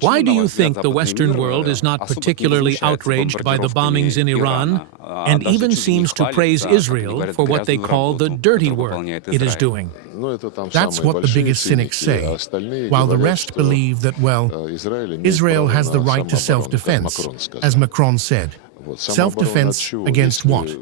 Why do you think the Western world is not particularly outraged by the bombings in Iran and even seems to praise Israel for what they call the dirty work it is doing? That's what the biggest cynics say, while the rest believe that, well, Israel has the right to self-defense, as Macron said. Self-defense against what?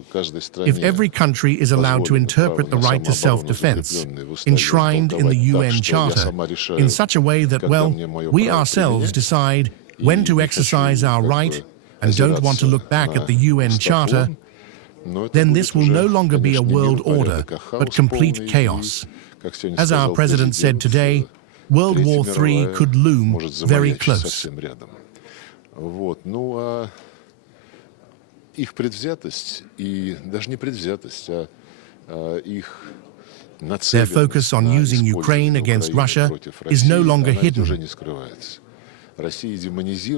If every country is allowed to interpret the right to self-defense, enshrined in the UN Charter, in such a way that, well, we ourselves decide when to exercise our right and don't want to look back at the UN Charter, then this will no longer be a world order, but complete chaos. As our president said today, World War III could loom very close. Their focus on using Ukraine against Russia is no longer hidden.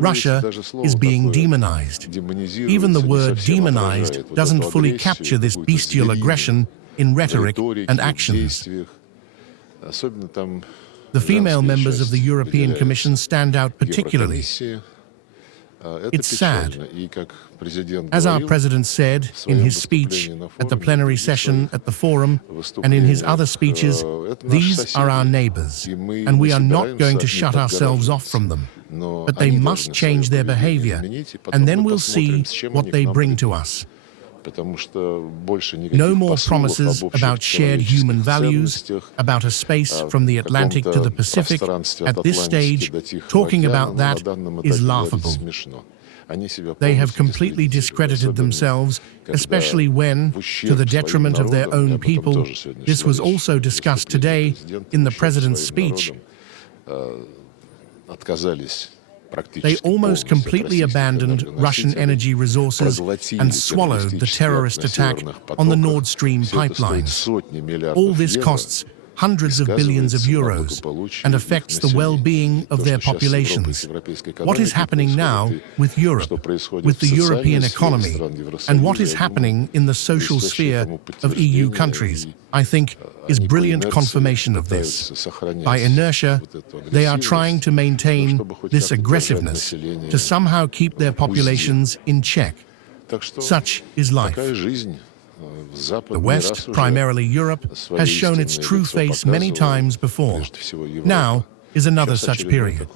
Russia is being demonized. Even the word demonized doesn't fully capture this bestial aggression in rhetoric and actions. The female members of the European Commission stand out particularly. It's sad. As our president said in his speech at the plenary session at the Forum and in his other speeches, these are our neighbors, and we are not going to shut ourselves off from them. But they must change their behavior, and then we'll see what they bring to us. No more promises about shared human values, about a space from the Atlantic to the Pacific. At this stage, talking about that is laughable. They have completely discredited themselves, especially when, to the detriment of their own people, this was also discussed today in the president's speech. They almost completely abandoned Russian energy resources and swallowed the terrorist attack on the Nord Stream pipelines. All this costs hundreds of billions of euros and affects the well-being of their populations. What is happening now with Europe, with the European economy, and what is happening in the social sphere of EU countries, I think, is brilliant confirmation of this. By inertia, they are trying to maintain this aggressiveness to somehow keep their populations in check. Such is life. The West, primarily Europe, has shown its true face many times before. Now is another such period.